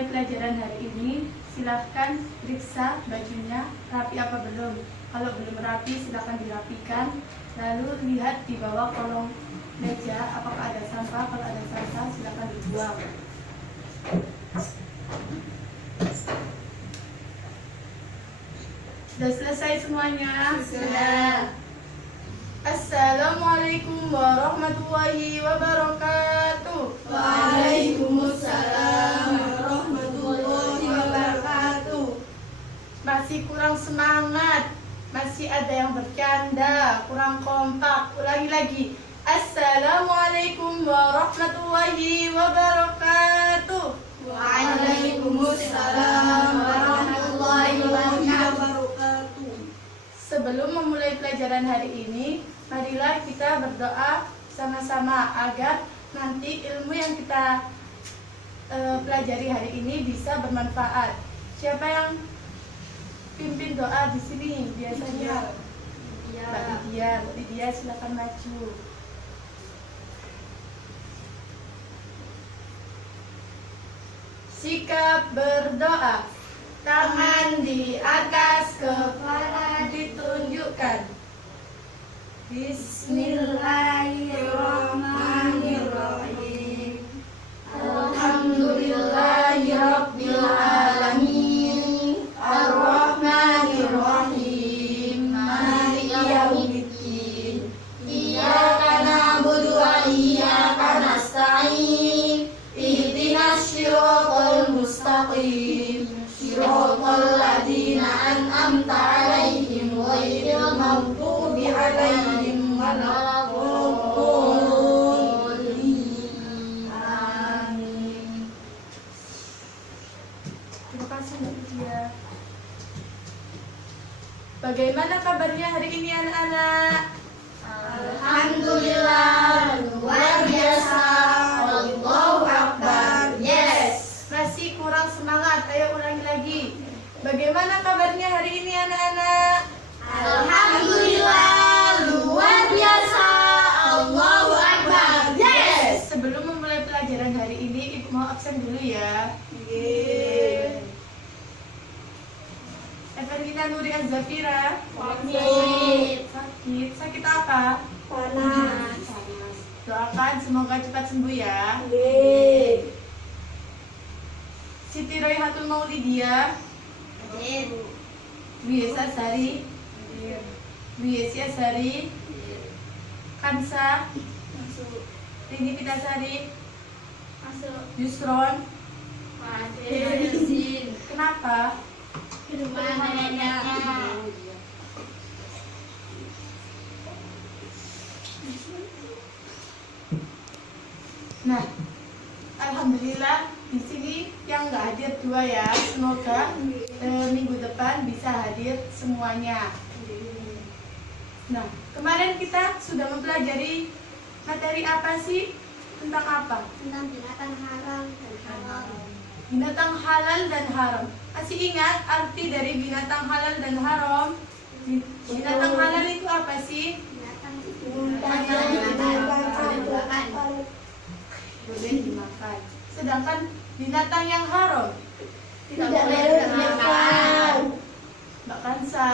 memulai pelajaran hari ini, silahkan periksa bajunya rapi apa belum. Kalau belum rapi, silahkan dirapikan. Lalu lihat di bawah kolong meja apakah ada sampah. Kalau ada sampah, silahkan dibuang. Sudah selesai semuanya? Sudah. Assalamualaikum warahmatullahi wabarakatuh. Waalaikumsalam warahmatullahi wabarakatuh. Masih kurang semangat, masih ada yang bercanda, kurang kompak. Ulangi lagi. Assalamualaikum warahmatullahi wabarakatuh. Waalaikumsalam warahmatullahi wabarakatuh. Sebelum memulai pelajaran hari ini, marilah kita berdoa sama-sama agar nanti ilmu yang kita pelajari hari ini bisa bermanfaat. Siapa yang pimpin doa di sini biasanya? Mbak Lydia, silakan maju. Sikap berdoa. Tangan di atas, kepala ditunjukkan. Bismillahirrahmanirrahim. Alhamdulillahirabbil alamin. Arrahmanirrahim. Maliki yaumiddin. Iyyaka na'budu wa iyyaka nasta'in. Ihdinas shiratal mustaqim. Shiratal ladzina an'amta 'alaihim ghairil maghdubi 'alaihim waladdallin. Amin. Terima kasih Mbak Lydia. Bagaimana kabarnya hari ini anak-anak? Alhamdulillah, luar biasa. Allahu Akbar. Yes. Masih kurang semangat. Ayo ulangi lagi. Bagaimana kabarnya hari ini anak-anak? Alhamdulillah, luar biasa. Allahu Akbar. Yes. Sebelum memulai pelajaran hari ini, Ibu mau absen dulu ya. Evelina Nuri Azafira. Sakit apa? Panas. Doakan semoga cepat sembuh ya. Siti Royhatul Maulidia. Biasa Sari. Biasa Sari. Kansa. Rini Pitasari. Yusron. Kenapa? Nah, alhamdulillah di sini yang nggak hadir 2 ya. Semoga minggu depan bisa hadir semuanya. Nah, kemarin kita sudah mempelajari materi apa sih? Tentang apa? Tentang binatang halal dan haram. Binatang halal dan haram. Masih ingat arti dari binatang halal dan haram? Binatang halal itu apa sih? Binatang Boleh dimakan. Sedangkan binatang yang haram tidak boleh dimakan. Mbak Kansa,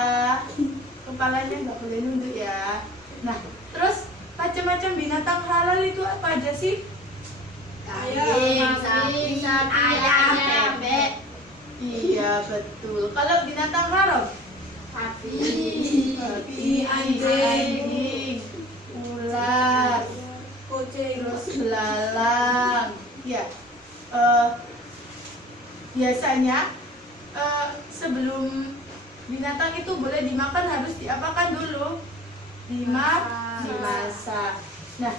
kepalanya nggak boleh nunduk ya. Nah, terus macam-macam binatang halal itu apa aja sih? Kambing, sapi, ayam, bebek, Iya betul. Kalau binatang haram? sapi, Anjing, ular, kucing, terus belalang. Ya, biasanya sebelum binatang itu boleh dimakan harus diapakan dulu? Dimasak. Nah,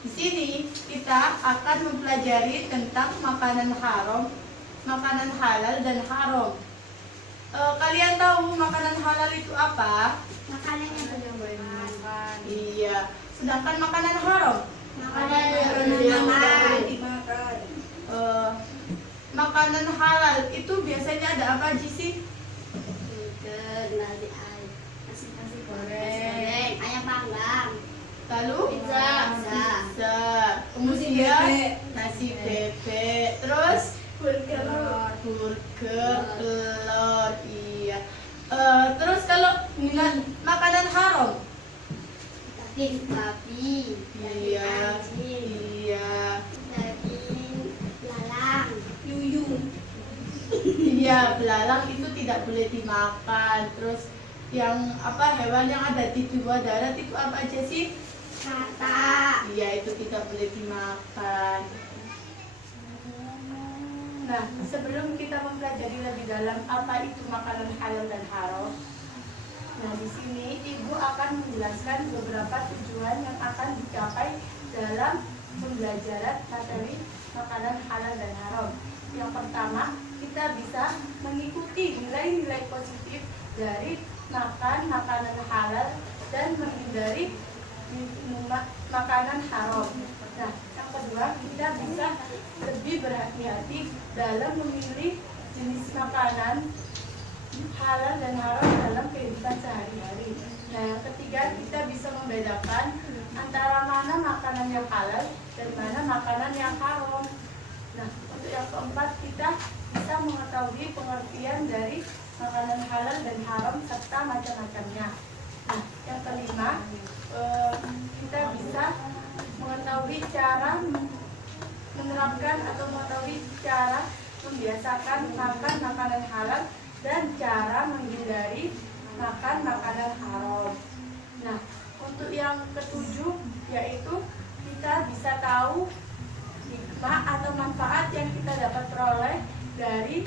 di sini kita akan mempelajari tentang makanan haram, makanan halal dan haram. Kalian tahu makanan halal itu apa? makanan yang tidak boleh dimakan. Iya. Sedangkan makanan haram? Makanan yang boleh dimakan. Makanan halal itu biasanya ada apa aja sih? Nasi goreng, ayam panggang, Lalu? Pizza. Kemudian nasi bebek. Terus? burger, dengan makanan haram? Daging babi, daging Iya. anjing, Iya. daging lalang, yuyung, Iya, belalang itu tidak boleh dimakan. Terus yang apa, hewan yang ada di bawah darat itu apa aja sih? kata, Iya, itu tidak boleh dimakan. Nah, sebelum kita mempelajari lebih dalam apa itu makanan halal dan haram, nah di sini ibu akan menjelaskan beberapa tujuan yang akan dicapai dalam pembelajaran materi makanan halal dan haram. Yang pertama, kita bisa mengikuti nilai-nilai positif dari makan makanan halal dan menghindari makanan haram. Nah, yang kedua, kita bisa lebih berhati-hati dalam memilih jenis makanan halal dan haram dalam kehidupan sehari-hari. Nah, yang ketiga, kita bisa membedakan antara mana makanan yang halal dan mana makanan yang haram. Nah, untuk yang keempat, kita bisa mengetahui pengertian dari makanan halal dan haram serta macam-macamnya. Nah, yang kelima, kita bisa mengetahui cara menerapkan atau mengetahui cara membiasakan makan makanan halal dan cara menghindari makan makanan haram. Nah, untuk yang ketujuh yaitu kita bisa tahu hikmah atau manfaat yang kita dapat peroleh dari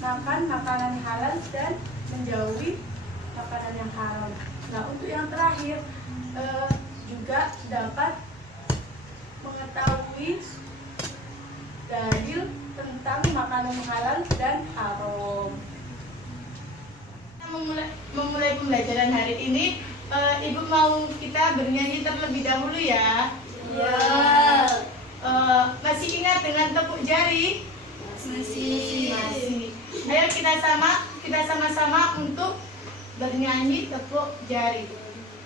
makan makanan halal dan menjauhi makanan yang haram. Nah, untuk yang terakhir juga dapat mengetahui dalil tentang makanan halal dan haram. Memulai pembelajaran hari ini, Ibu mau kita bernyanyi terlebih dahulu ya. Ya. Masih ingat dengan tepuk jari? Masih. Ayo kita sama-sama untuk bernyanyi tepuk jari.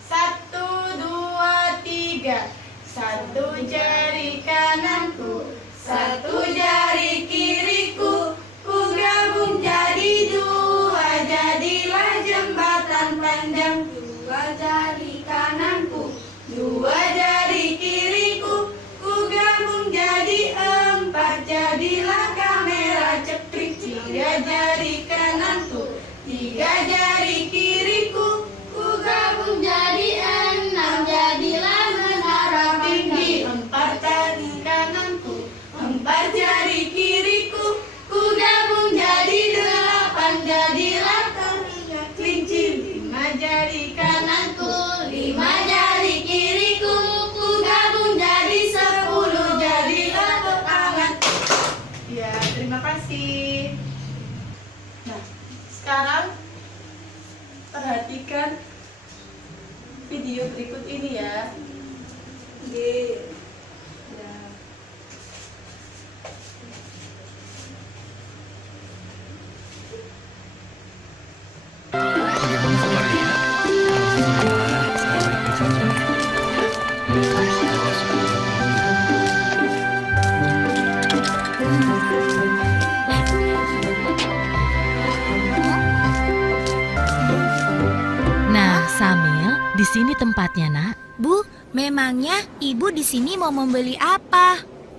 1, 2, 3. Satu jari kananku, satu jari kiriku, ku gabung jadi dua, jadilah jembatan panjang. Dua jari kananku, Dua jari kiriku, ku gabung jadi empat, jadilah kamera cekrik. Tiga jari kananku, tiga jari kiriku, ku gabung jadi enam, jadilah menara tinggi. Empat jari kananku, empat jari kiriku, ku gabung jadi delapan, jadilah telinga kelinci. Lima jari kananku, lima jari kiriku, ku gabung jadi 10, jadilah pepangan. Ya, terima kasih. Nah, sekarang perhatikan video berikut ini ya. Ya. Bagaimana kabarnya? Alhamdulillah, saya baik-baik saja. Allah sudah Nah, Samil, di sini tempatnya, Nak. Bu, memangnya ibu di sini mau membeli apa?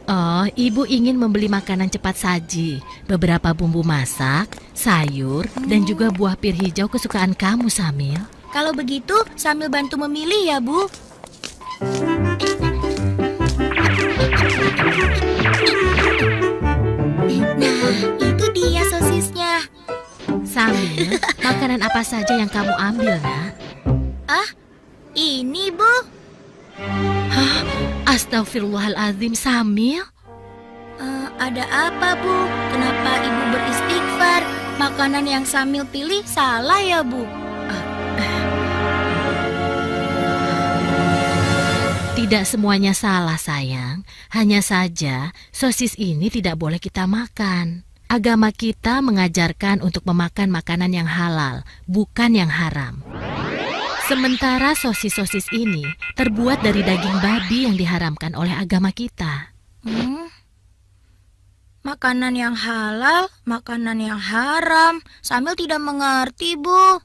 Oh, ibu ingin membeli makanan cepat saji, beberapa bumbu masak, sayur, dan juga buah pir hijau kesukaan kamu, Samil. Kalau begitu, sambil bantu memilih ya, Bu. Nah, itu dia sosisnya. Samil, makanan apa saja yang kamu ambil, Nak? Ah, ini, Bu. Hah? Astagfirullahaladzim, Samil. Ada apa, Bu? Kenapa ibu beristighfar? Makanan yang Samil pilih salah ya, Bu? Tidak semuanya salah, sayang. Hanya saja, sosis ini tidak boleh kita makan. Agama kita mengajarkan untuk memakan makanan yang halal, bukan yang haram. Sementara sosis-sosis ini terbuat dari daging babi yang diharamkan oleh agama kita. Makanan yang halal, makanan yang haram. Samil tidak mengerti, Bu.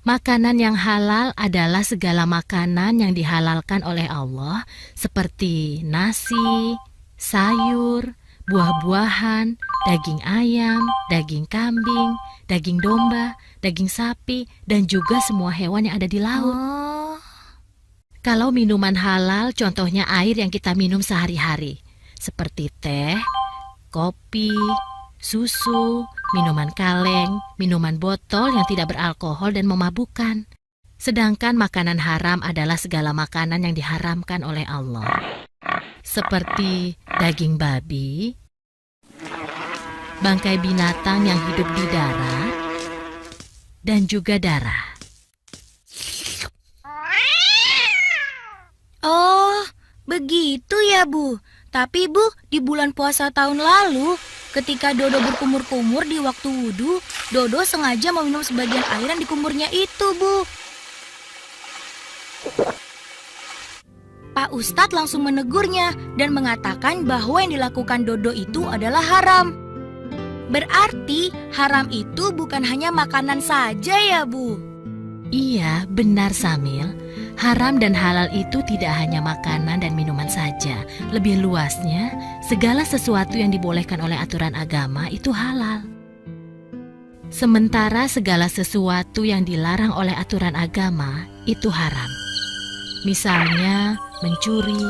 Makanan yang halal adalah segala makanan yang dihalalkan oleh Allah seperti nasi, sayur, buah-buahan, daging ayam, daging kambing, daging domba, daging sapi, dan juga semua hewan yang ada di laut. Oh, Kalau minuman halal, contohnya air yang kita minum sehari-hari, seperti teh, kopi, susu, minuman kaleng, minuman botol yang tidak beralkohol dan memabukkan. Sedangkan makanan haram adalah segala makanan yang diharamkan oleh Allah, seperti daging babi, bangkai binatang yang hidup di darat, dan juga darah. oh, begitu ya, Bu. Tapi, Bu, di bulan puasa tahun lalu, ketika Dodo berkumur-kumur di waktu wudhu, Dodo sengaja meminum sebagian air yang di kumurnya itu, Bu. Pak Ustadz langsung menegurnya dan mengatakan bahwa yang dilakukan Dodo itu adalah haram. Berarti haram itu bukan hanya makanan saja ya, Bu? Iya, benar Samil. Haram dan halal itu tidak hanya makanan dan minuman saja. Lebih luasnya, segala sesuatu yang dibolehkan oleh aturan agama itu halal. Sementara segala sesuatu yang dilarang oleh aturan agama itu haram. Misalnya mencuri,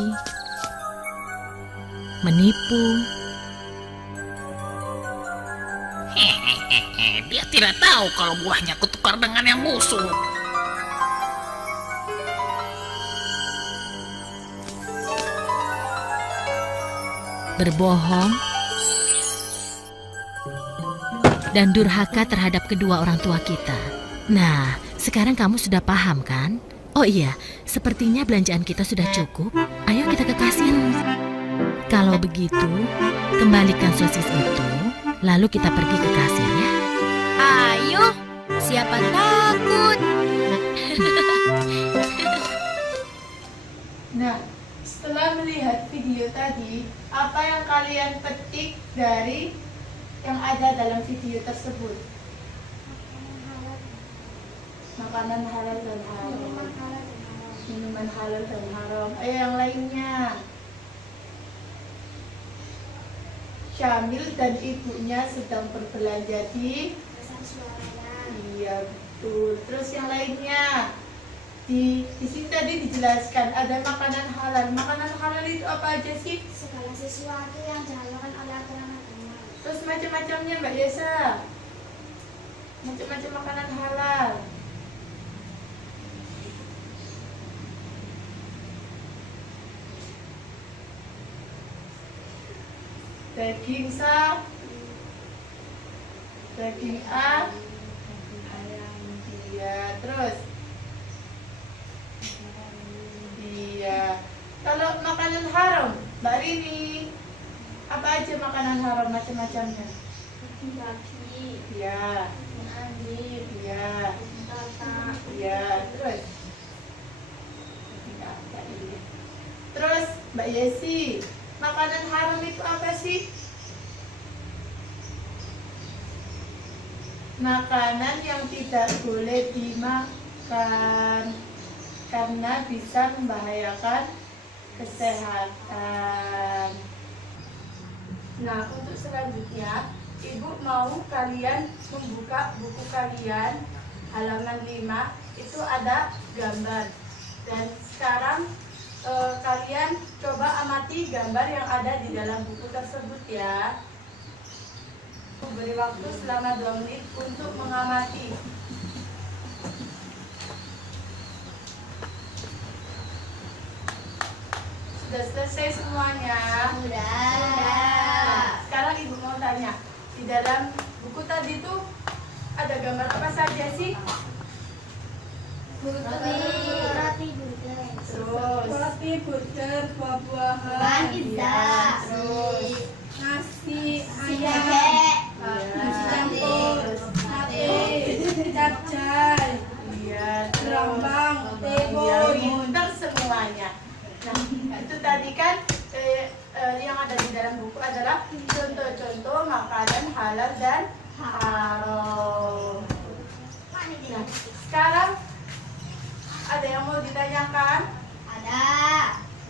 menipu. Dia tidak tahu kalau buahnya kutukar dengan yang busuk. Berbohong, dan durhaka terhadap kedua orang tua kita. Nah, sekarang kamu sudah paham kan? Oh iya, sepertinya belanjaan kita sudah cukup. Ayo kita ke kasir. Kalau begitu, kembalikan sosis itu, lalu kita pergi ke kasir ya. Ayo, siapa takut? Nah, setelah melihat video tadi, apa yang kalian petik dari yang ada dalam video tersebut? Makanan halal dan haram. Minuman halal dan haram. Ayo yang lainnya. Syamil dan ibunya sedang berbelanja di Iya, betul. Terus yang lainnya. Di sini tadi dijelaskan ada makanan halal. Makanan halal itu apa aja sih? Segala sesuatu yang dihalalkan oleh aturan agama. Terus macam-macamnya Mbak Yesa. Macam-macam makanan halal. Daging sapi, daging ayam, iya. Terus, iya. Kalau makanan haram, Mbak Rini, apa aja makanan haram macam-macamnya? Bagi, Iya, anjing, iya, tata, iya. Terus, apa ini? Terus, Mbak Yesi, makanan haram itu apa sih? Makanan yang tidak boleh dimakan karena bisa membahayakan kesehatan. Nah, untuk selanjutnya, Ibu mau kalian membuka buku kalian halaman 5, itu ada gambar. Dan sekarang kalian coba amati gambar yang ada di dalam buku tersebut ya. Beri waktu selama 2 menit untuk mengamati. Sudah selesai semuanya? Nah, sekarang Ibu mau tanya, di dalam buku tadi tuh ada gambar apa saja sih? roti buder, Terus Roti, burger, buah-buahan, pizza, terus nasi, ayam, ayam, nasi campur, sate, capcay, iya, gerambang, iya, tebon. pinter semuanya. Nah, itu tadi kan yang ada di dalam buku adalah contoh-contoh makanan halal dan haram. Nah, sekarang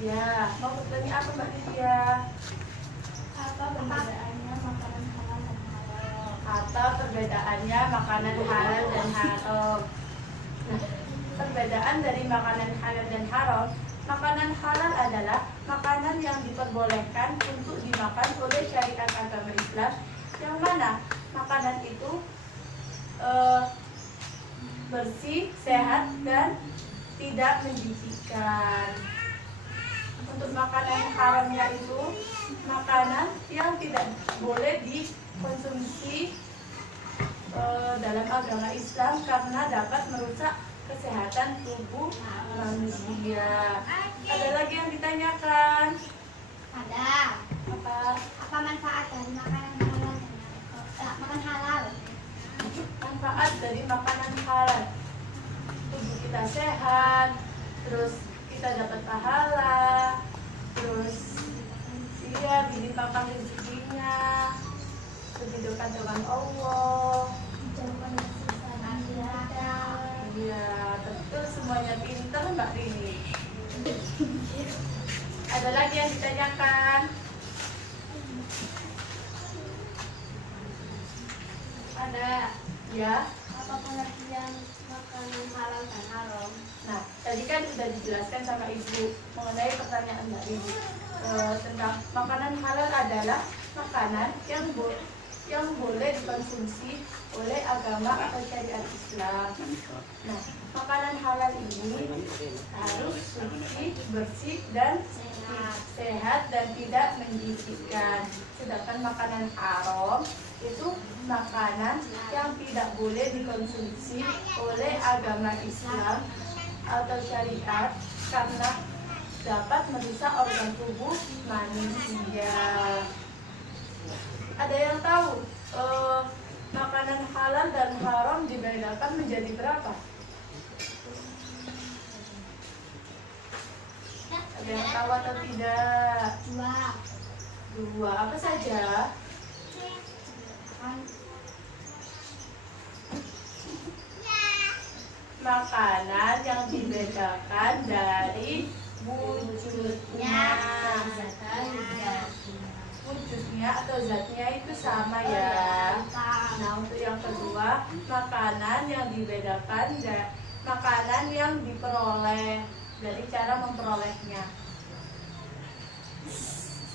Ya, mau bertanya apa Mbak Lydia? Apa perbedaannya makanan halal dan haram? Atau perbedaannya makanan halal dan haram. Nah, perbedaan dari makanan halal dan haram. Makanan halal adalah makanan yang diperbolehkan untuk dimakan oleh syariat agama Islam, yang mana makanan itu bersih, sehat, dan tidak menjijikkan. Untuk makanan haramnya itu makanan yang tidak boleh dikonsumsi dalam agama Islam karena dapat merusak kesehatan tubuh manusia. Ada lagi yang ditanyakan? Ada. Apa? Apa manfaat dari makanan halal makan halal? Manfaat dari makanan halal, tubuh kita sehat, terus kita dapat pahala, terus iya dilimpahkan rezekinya, lebih dekat dengan Allah. Jauhkan siksa neraka. Iya, betul, semuanya pintar Mbak Rini. Ada lagi yang ditanyakan? Ada. Ya. Apa pengertian makanan halal dan haram? Nah, tadi kan sudah dijelaskan sama Ibu mengenai pertanyaan Mbak Rini tentang makanan halal adalah makanan yang boleh dikonsumsi oleh agama atau syariat Islam. Nah, makanan halal ini harus suci, bersih, dan sehat dan tidak menjijikkan. Sedangkan makanan haram itu makanan yang tidak boleh dikonsumsi oleh agama Islam atau syariat karena dapat merusak organ tubuh manusia. Ada yang tahu makanan halal dan haram dibedakan menjadi berapa? Ada yang tahu atau tidak? Dua. Apa saja? Makanan yang dibedakan dari wujudnya. Wujudnya atau zatnya itu sama ya. Nah, untuk yang kedua, makanan yang dibedakan makanan yang diperoleh, dari cara memperolehnya.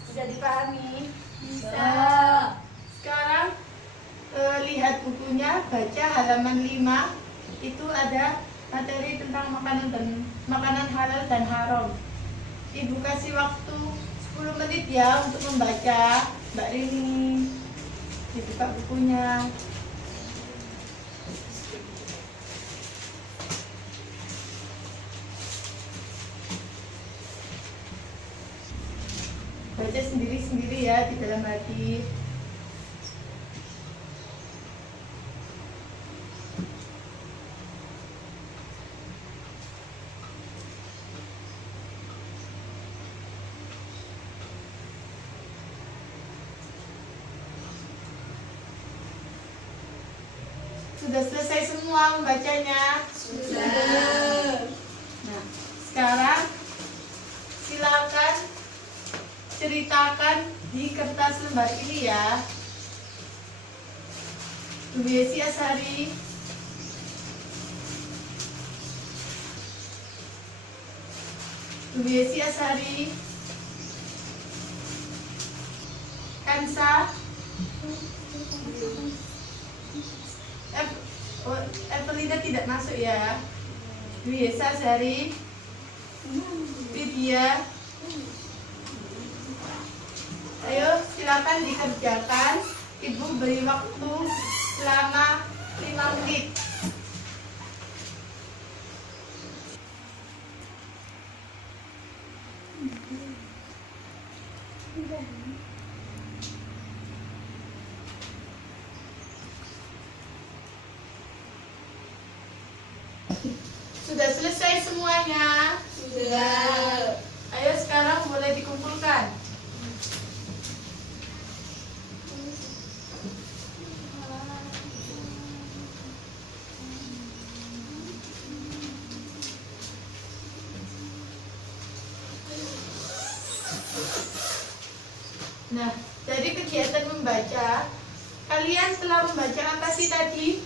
Bisa dipahami? Bisa. Sekarang lihat bukunya, baca halaman 5. Itu ada materi tentang makanan halal dan haram. Ibu kasih waktu 10 menit ya untuk membaca. Mbak Rini, dibuka bukunya. Baca sendiri-sendiri ya di dalam hati. Sudah selesai semua membacanya? Sudah. Nah, sekarang silakan ceritakan di kertas lembar ini ya. Bu Yesi Asari. Bu Yesi Asari. Kansa. Evelina tidak masuk ya. Bu Yesi Asari. Lydia. Ayo silakan dikerjakan. Ibu beri waktu selama 5 menit. Sudah selesai semuanya? Sudah. Ayo sekarang boleh dikumpulkan. Nah, dari kegiatan membaca, kalian telah membaca apa sih tadi?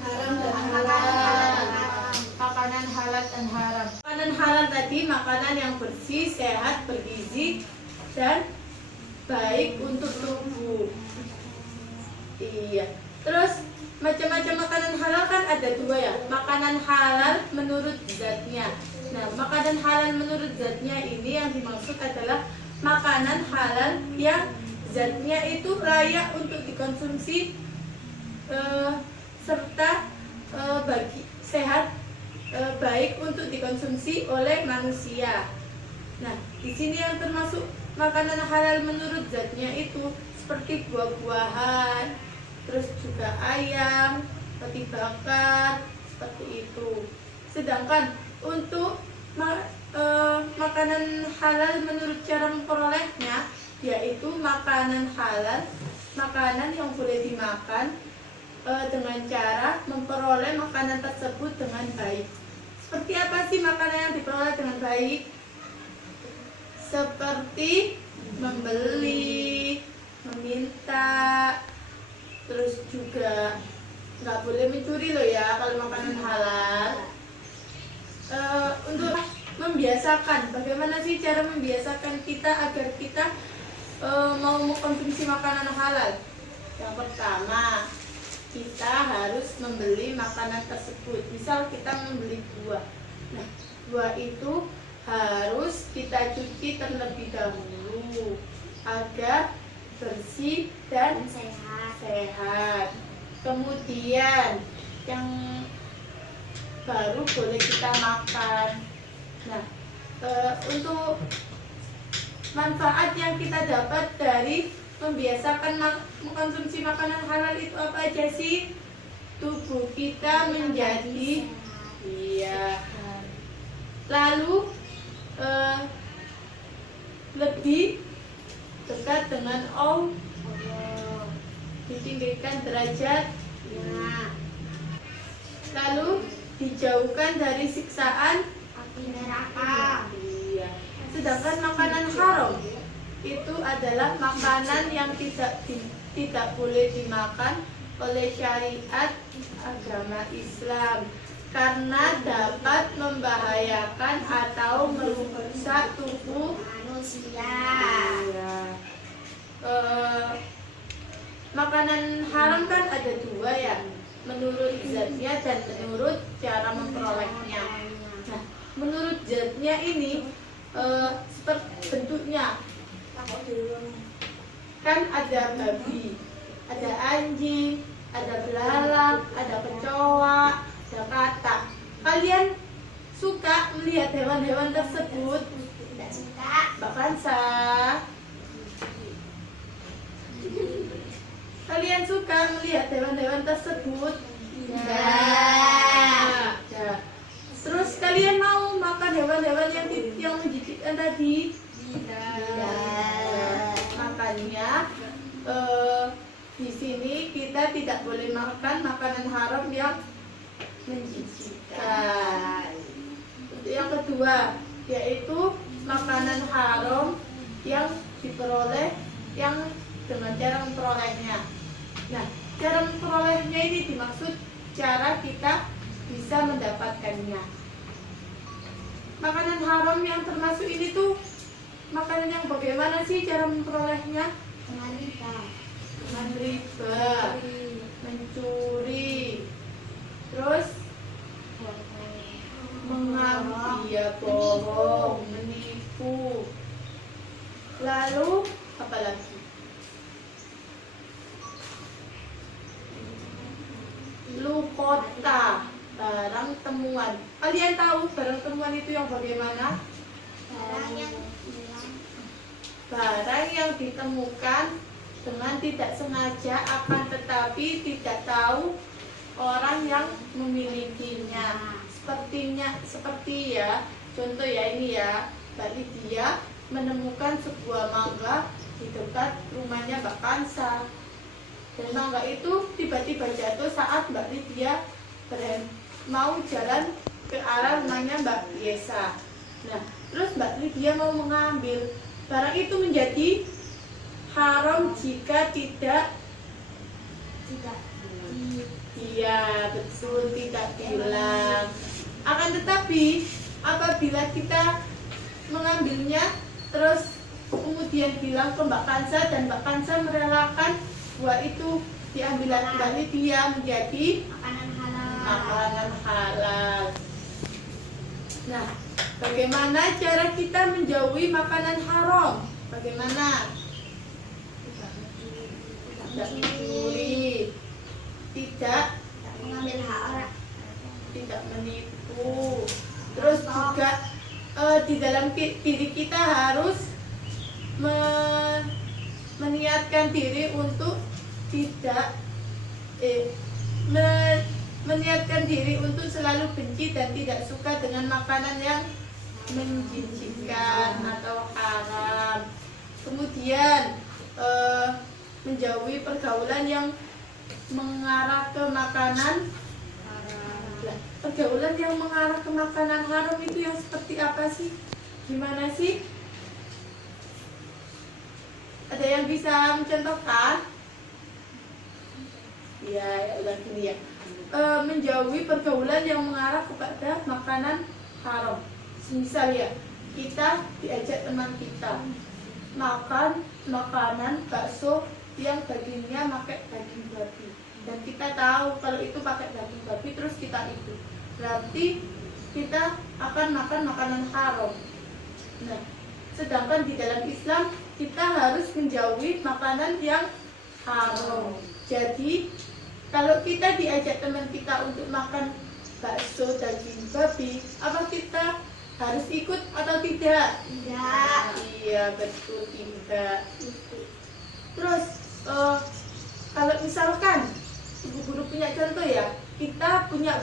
Haram dan halal. Makanan halal dan haram. Makanan halal tadi makanan yang bersih, sehat, bergizi, dan baik untuk tubuh. Iya. Terus macam-macam makanan halal kan ada dua ya. Makanan halal menurut zatnya. Nah, makanan halal menurut zatnya ini yang dimaksud adalah makanan halal yang zatnya itu layak untuk dikonsumsi serta bagi sehat, baik untuk dikonsumsi oleh manusia. Nah, di sini yang termasuk makanan halal menurut zatnya itu seperti buah-buahan, terus juga ayam, roti bakar, seperti itu. Sedangkan untuk makanan halal menurut cara memperolehnya, yaitu makanan halal, makanan yang boleh dimakan dengan cara memperoleh makanan tersebut dengan baik. Seperti apa sih makanan yang diperoleh dengan baik? Seperti membeli, meminta, terus juga nggak boleh mencuri loh ya kalau makanan halal. Untuk membiasakan, bagaimana sih cara membiasakan kita agar kita mau mengkonsumsi makanan halal? Yang pertama, kita harus membeli makanan tersebut. Misal kita membeli buah. Nah, buah itu harus kita cuci terlebih dahulu agar bersih dan sehat. Kemudian yang baru boleh kita makan. Nah, untuk manfaat yang kita dapat dari membiasakan mengkonsumsi makanan halal itu apa aja sih? Tubuh kita menjadi lalu lebih dekat dengan Allah, ditinggikan derajatnya, lalu dijauhkan dari siksaan api neraka. Iya. Sedangkan makanan haram itu adalah makanan yang tidak boleh dimakan oleh syariat agama Islam karena dapat membahayakan atau merusak tubuh manusia. Iya. Makanan haram kan ada dua ya, menurut zatnya dan menurut cara memperolehnya. Nah, menurut zatnya ini seperti bentuknya kan ada babi, ada anjing, ada belalang, ada kecoa, ada katak. Kalian suka melihat hewan-hewan tersebut? Tidak suka. Mbak Kansa, kalian suka melihat hewan-hewan tersebut? Tidak. Terus kalian mau makan hewan-hewan yang menjijikkan tadi? Tidak. Makanya di sini kita tidak boleh makan makanan haram yang menjijikkan. Yang kedua yaitu makanan haram yang diperoleh yang dengan cara memperolehnya. Nah, cara memperolehnya ini dimaksud cara kita bisa mendapatkannya. Makanan haram yang termasuk ini tuh makanan yang bagaimana sih cara memperolehnya? Dengan riba, mencuri, terus mengambil, bohong, menipu. Lalu apa lagi? Lukota, barang temuan. Kalian tahu barang temuan itu yang bagaimana? Barang yang ditemukan dengan tidak sengaja akan tetapi tidak tahu orang yang memilikinya. Seperti ya, contoh ya ini ya, Mbak Lydia menemukan sebuah mangga di dekat rumahnya Mbak Kansa. Dan mangga itu tiba-tiba jatuh saat Mbak Lydia mau jalan ke arah rumahnya Mbak Yesa. Nah, terus Mbak Lydia mau mengambil, barang itu menjadi haram jika tidak iya betul tidak bilang. Akan tetapi apabila kita mengambilnya terus kemudian bilang ke Mbak Kansa dan Mbak Kansa merelakan buah itu diambil kembali, dia menjadi Makanan halal. makanan halal. Nah, bagaimana cara kita menjauhi makanan haram? Bagaimana? Tidak mencuri, tidak Mengambil hak orang. tidak menipu. Terus juga di dalam diri kita harus meniatkan diri untuk tidak meniatkan diri untuk selalu benci dan tidak suka dengan makanan yang menjijikkan atau haram. Kemudian menjauhi pergaulan yang mengarah ke makanan haram. Pergaulan yang mengarah ke makanan haram itu yang seperti apa sih? Gimana sih? Ada yang bisa mencontohkan? Ya udah gini ya. Menjauhi pergaulan yang mengarah kepada makanan haram. Misal ya, kita diajak teman kita makan makanan bakso yang dagingnya pakai daging babi, dan kita tahu kalau itu pakai daging babi, terus kita ikut, berarti kita akan makan makanan haram. Nah, sedangkan di dalam Islam kita harus menjauhi makanan yang haram. Jadi kalau kita diajak teman kita untuk makan bakso daging babi, apa kita harus ikut atau tidak? Tidak. Iya betul, tidak. Terus kalau misalkan ibu guru punya contoh ya, kita punya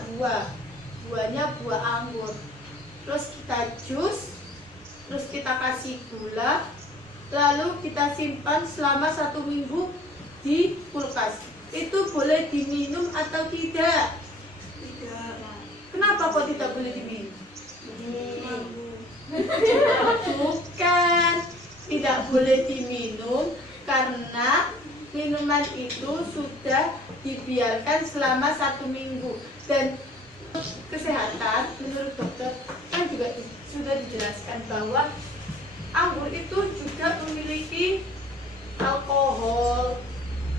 buahnya buah anggur, terus kita jus, terus kita kasih gula, lalu kita simpan selama 1 minggu di kulkas. Itu boleh diminum atau tidak? Tidak. Kenapa kok tidak boleh diminum? Bukan, tidak boleh diminum karena minuman itu sudah dibiarkan selama 1 minggu, dan kesehatan menurut dokter kan juga sudah dijelaskan bahwa anggur itu juga memiliki alkohol,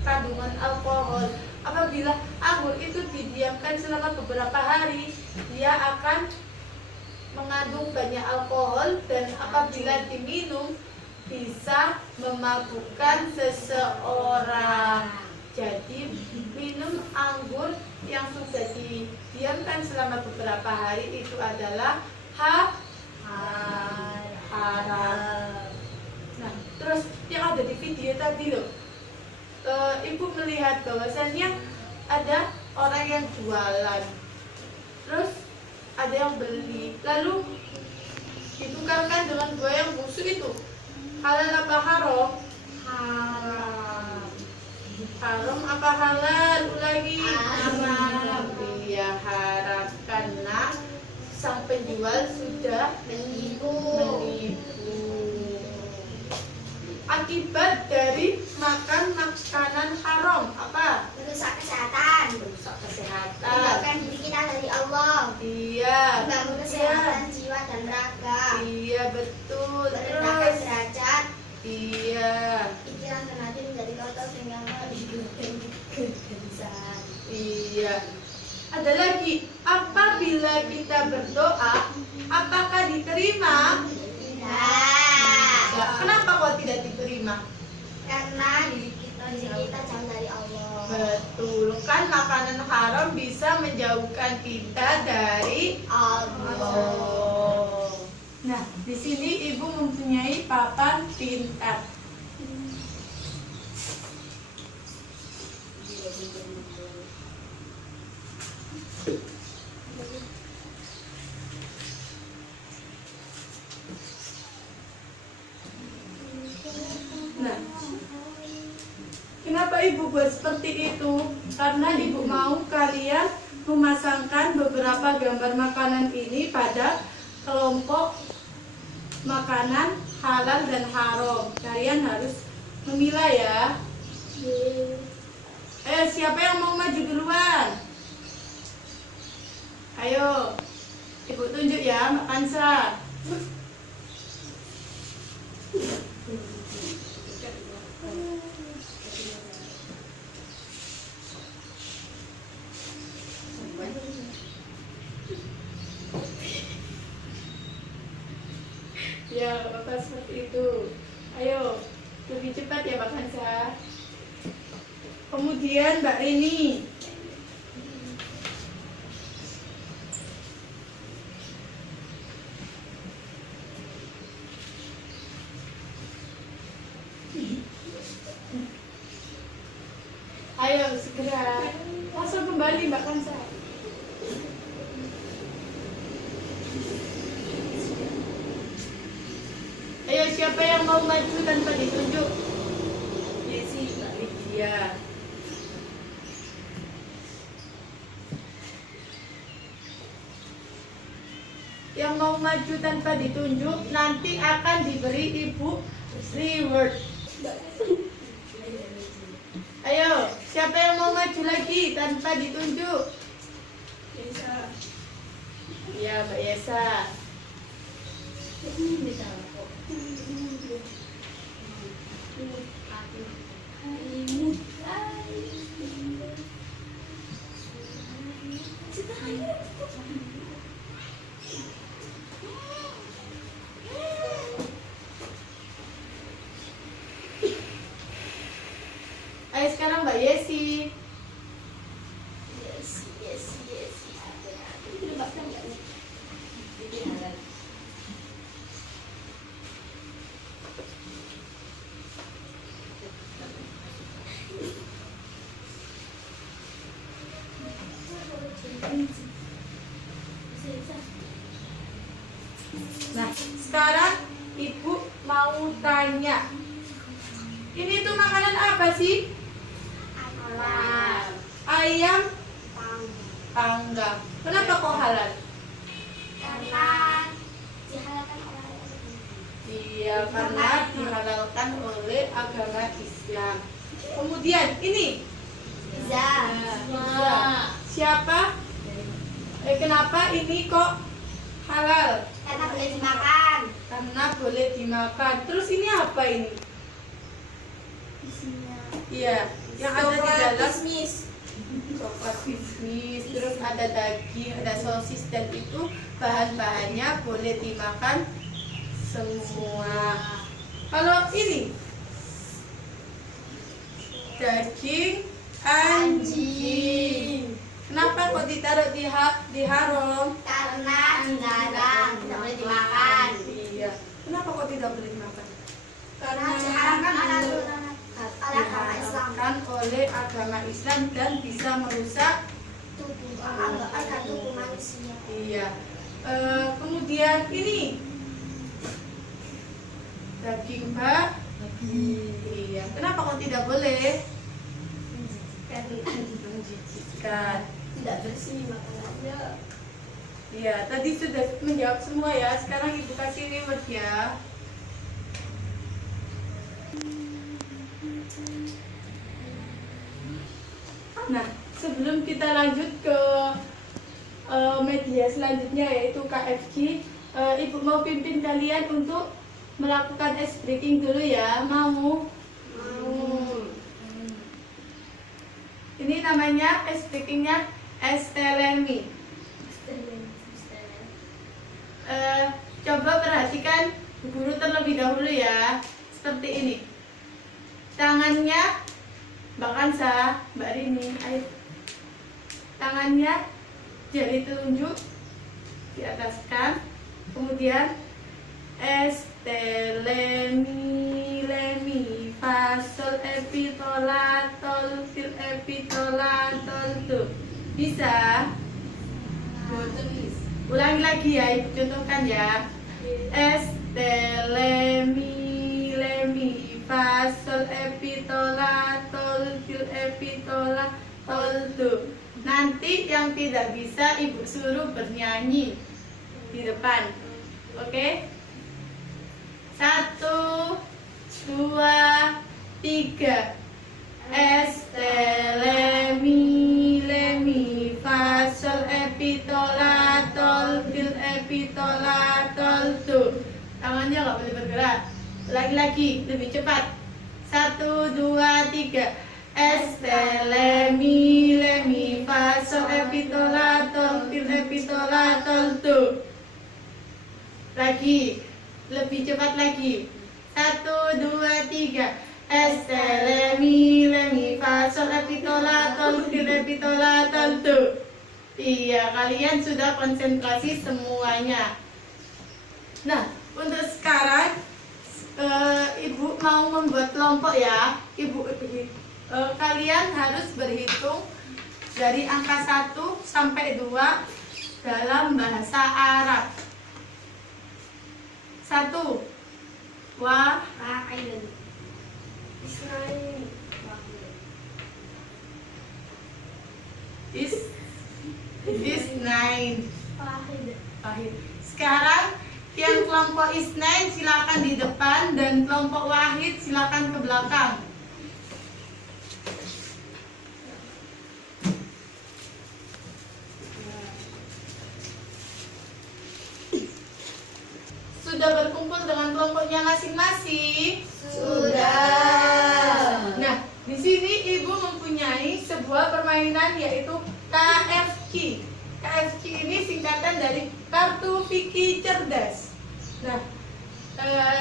kandungan alkohol. Apabila anggur itu didiamkan selama beberapa hari, dia akan mengandung banyak alkohol, dan apabila diminum bisa memabukkan seseorang. Jadi minum anggur yang sudah didiamkan selama beberapa hari itu adalah haram. Nah, terus yang ada di video tadi loh, ibu melihat bahwasannya ada orang yang jualan, terus ada yang beli, lalu ditukarkan dengan buah yang busuk itu. Halal apa haram? Haram. Haram apa halal? Ulangi. Haram. Iya, haram karena sang penjual sudah Menipu. Akibat dari makan makanan haram apa? Merusak kesehatan. Merusak kesehatan. Menjauhkan diri kita dari Allah. Iya. Membangun kesehatan jiwa dan raga. Iya betul. Merendahkan Terus. derajat. Iya. Pikiran dan hati menjadi kotor sehingga menimbulkan kegelisahan. Iya. Ada lagi, apabila kita berdoa, apakah diterima? Tidak. Ya, kenapa kok tidak diterima? Karena diri kita jauh dari Allah. Betul, kan makanan haram bisa menjauhkan kita dari Allah. Nah, di sini ibu mempunyai papan pintar. Nah, kenapa ibu buat seperti itu? Karena ibu mau kalian memasangkan beberapa gambar makanan ini pada kelompok makanan halal dan haram. Kalian harus memilah ya. Siapa yang mau maju duluan? Ayo, Ibu tunjuk ya, Mbak Kansa. Ya, nggak apa-apa seperti itu. Ayo, lebih cepat ya Mbak Kansa. Kemudian Mbak Rini. Ayo segera langsung kembali Mbak Kansa. Ayo siapa yang mau maju tanpa ditunjuk? Yesi, Mbak Lydia. Yang mau maju tanpa ditunjuk nanti akan diberi Ibu reward. Ayo, siapa yang mau maju lagi tanpa ditunjuk? Yesa. Iya, Mbak Yesa. Ayo sekarang Mbak Yesi. Nah, sekarang Ibu mau tanya. Ini tuh makanan apa sih? Ayam panggang. Kenapa kok halal? Karena dihalalkan oleh Iya, karena dihalalkan oleh agama Islam. Kemudian ini pizza. pizza. Siapa? Kenapa ini kok halal? Karena boleh dimakan. Karena boleh dimakan. Terus ini apa ini? Iya, yang ada di dalam coklat bisnis. Terus ada daging, ada sosis, dan itu bahan-bahannya boleh dimakan semua. Kalau ini daging anjing. Kenapa kok ditaruh di haram? Karena dilarang, tidak boleh dimakan. Iya. Kenapa kok tidak boleh dimakan? Karena diharamkan oleh agama Islam. Diharamkan oleh agama Islam dan bisa merusak Organ tubuh manusia. Iya. Kemudian ini daging babi. Iya. Kenapa kok tidak boleh? Karena menjijikkan. Tidak bersih makanannya. Iya. Tadi sudah menjawab semua ya. Sekarang Ibu kasih reward ya. Nah, sebelum kita lanjut ke media selanjutnya yaitu KFG, Ibu mau pimpin kalian untuk melakukan ice breaking dulu ya. Mau? Ini namanya ice breakingnya Estelemi. Coba perhatikan guru terlebih dahulu ya. Seperti ini. Tangannya Mbak Kansa, Mbak Rini, ayo. Tangannya jari telunjuk di ataskan, kemudian estelemi lemi fasol epitolatol til epitolatol tuh bisa. Ulangi lagi ya, Ibu contohkan ya. Estelemi lemi fasol epitolatol til epitolatol tuh. Nanti yang tidak bisa Ibu suruh bernyanyi di depan. Oke? 1, 2, 3. S, T, Le, Mi, Fa, Sol, Epitola, Tol, Til, Epitola, Tol, Tu. Tangannya nggak boleh bergerak. Lagi-lagi, lebih cepat. 1, 2, 3. S, T, Le, Mi, Fa, Sol, Epitola, Tol, Til, Epitola, Tol, Tu. Lagi, lebih cepat lagi. 1, 2, 3. S, T, Le, Mi, Fa, Sol, Epitola, Tol, Til, Epitola, Tol, Tu. Iya, kalian sudah konsentrasi semuanya. Nah, untuk sekarang Ibu mau membuat kelompok ya. Kalian harus berhitung dari angka 1 sampai 2 dalam bahasa Arab. 1. واحد اثنين Isnain. واحد Wahid. Sekarang yang kelompok Isnain silakan di depan dan kelompok Wahid silakan ke belakang. Sudah berkumpul dengan kelompoknya masing-masing? Sudah. Nah, di sini Ibu mempunyai sebuah permainan yaitu KFC. KFC ini singkatan dari Kartu Fikih Cerdas. Nah,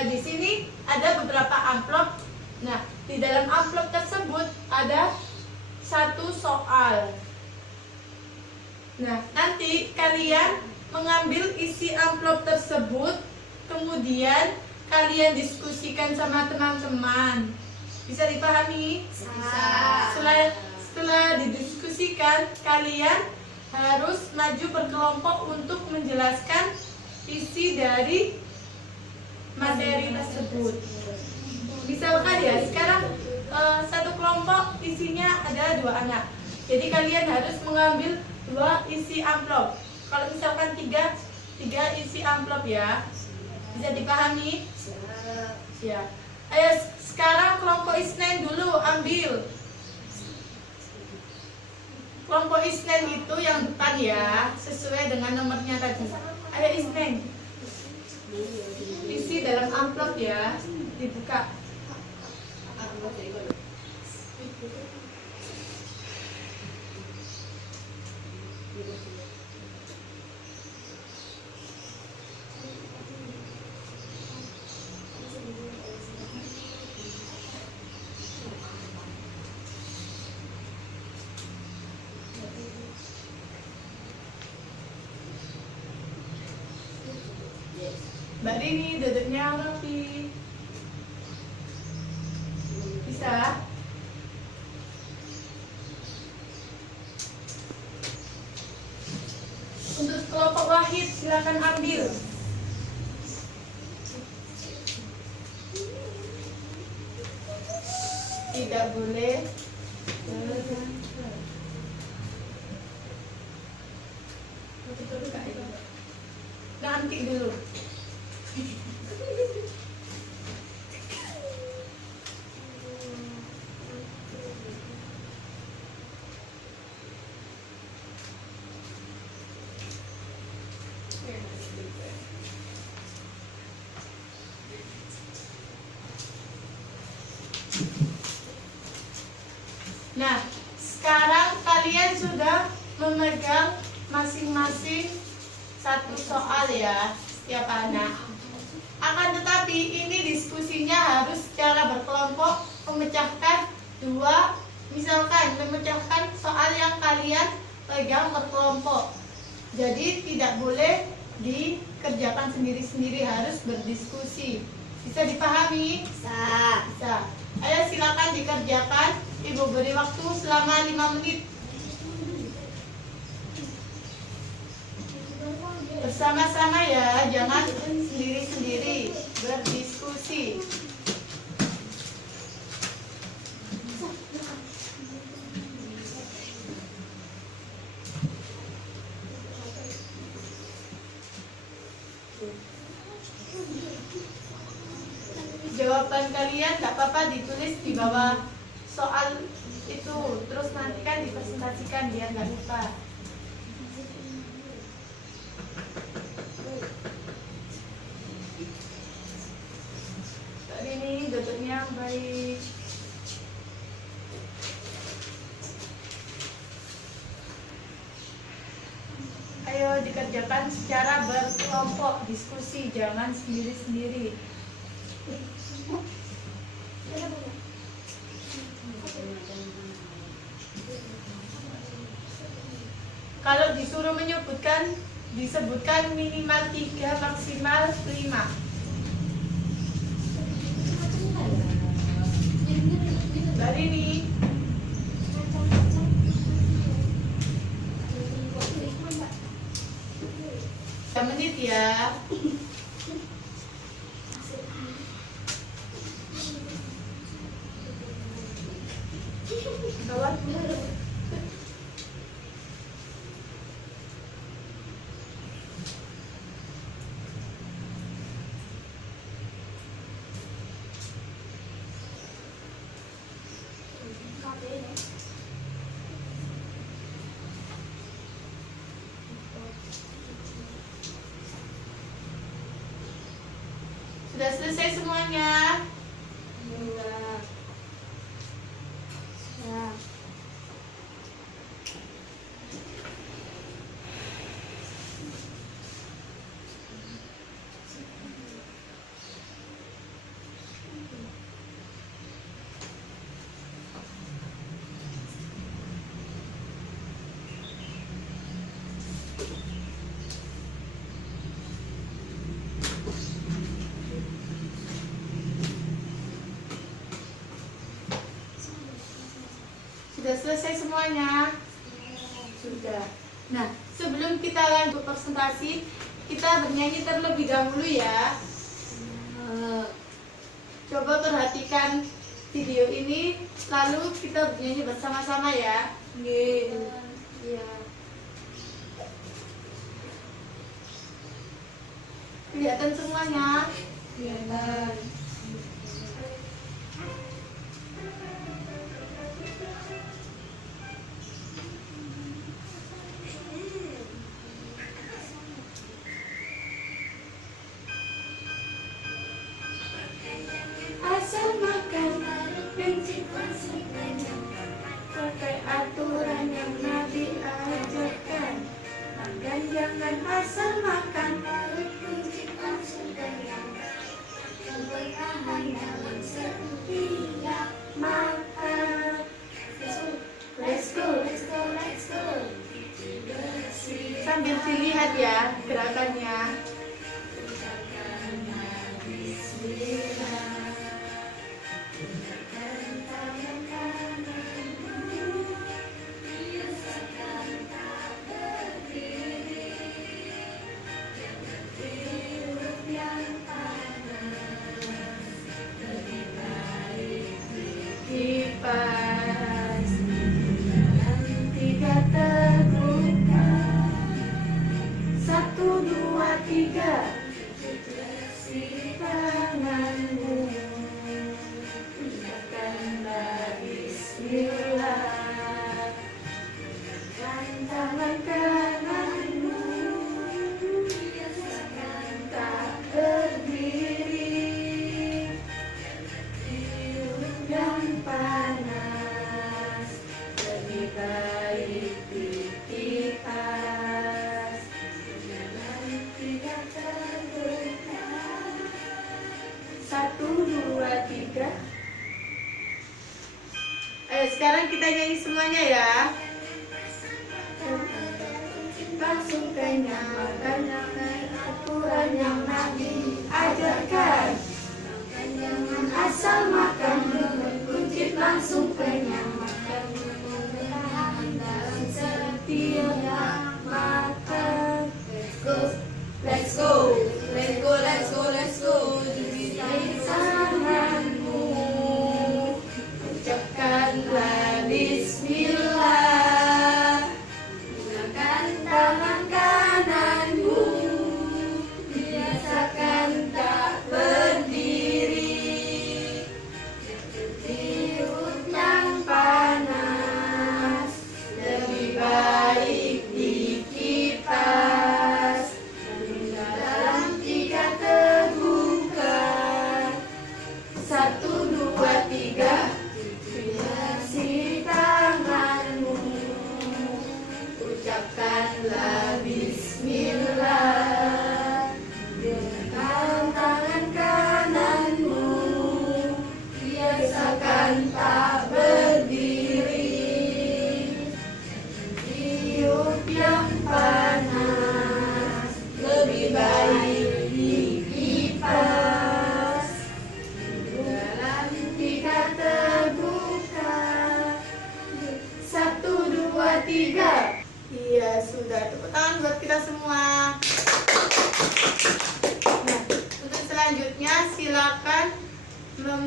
di sini ada beberapa amplop. Nah, di dalam amplop tersebut ada satu soal. Nah, nanti kalian mengambil isi amplop tersebut, kemudian kalian diskusikan sama teman-teman. Bisa dipahami? Setelah didiskusikan, kalian harus maju berkelompok untuk menjelaskan isi dari materi tersebut. Misalkan ya, sekarang satu kelompok isinya ada 2 anak. Jadi kalian harus mengambil 2 isi amplop. Kalau misalkan 3 isi amplop ya. Bisa dipahami? Ya. Ayo sekarang kelompok Isnain dulu ambil. Kelompok Isnain itu yang depan ya, sesuai dengan nomornya tadi. Ayo Isnain. Isi dalam amplop ya, dibuka. Mbak Rini duduknya rapi. Bisa? Untuk kelompok Wahid silakan ambil. Tidak boleh. Nanti dulu. Nah, sekarang kalian sudah memegang masing-masing satu soal ya, setiap anak. Akan tetapi ini diskusinya harus secara berkelompok, memecahkan 2, misalkan memecahkan soal yang kalian pegang berkelompok. Jadi tidak boleh dikerjakan sendiri-sendiri, harus berdiskusi. Bisa dipahami? Bisa. Ayo silakan dikerjakan. Ibu beri waktu selama 5 menit. Bersama-sama ya, jangan sendiri-sendiri, berdiskusi. jawaban kalian nggak apa-apa ditulis di bawah soal itu, terus nanti kan dipresentasikan biar nggak lupa. Hari ini duduknya baik. Ayo dikerjakan secara berkelompok, diskusi, jangan sendiri-sendiri. Kalau disuruh menyebutkan, disebutkan minimal 3, maksimal 5. Dari ini 3 menit ya. Kawan. Sudah selesai semuanya? Sudah selesai semuanya? Sudah. Nah, sebelum kita lanjut presentasi, kita bernyanyi terlebih dahulu ya. Coba perhatikan video ini, lalu kita bernyanyi bersama-sama ya. Iya. Kelihatan semuanya? Kelihatan. Asal makan, benci pakai aturan yang Nabi ajarkan. Makan jangan asal makan, bertahan dalam setiap makan. Let's go, let's go, let's go. Sambil dilihat ya gerakannya. Kipas tiga terbuka, 1, 2, 3. Si tanganmu, ucapkanlah Bismillah. Dan tangan kananmu, biasakan tak berdiri. Yang panas lebih baik dikipas. Jangan tidak terbuka. 1, 2, 3. Ayo sekarang kita nyanyi semuanya ya. Langsung kenyang, makan aturan yang Nabi ajarkan. Jangan asal makan, kuncit langsung kenyang. Makan bertahan dalam setiap makan. Let's go, let's go, let's go, let's go. Jumpai tanganmu, ucapkanlah Bismillah. Gunakan tangan kananmu, biasakan tak berdiri.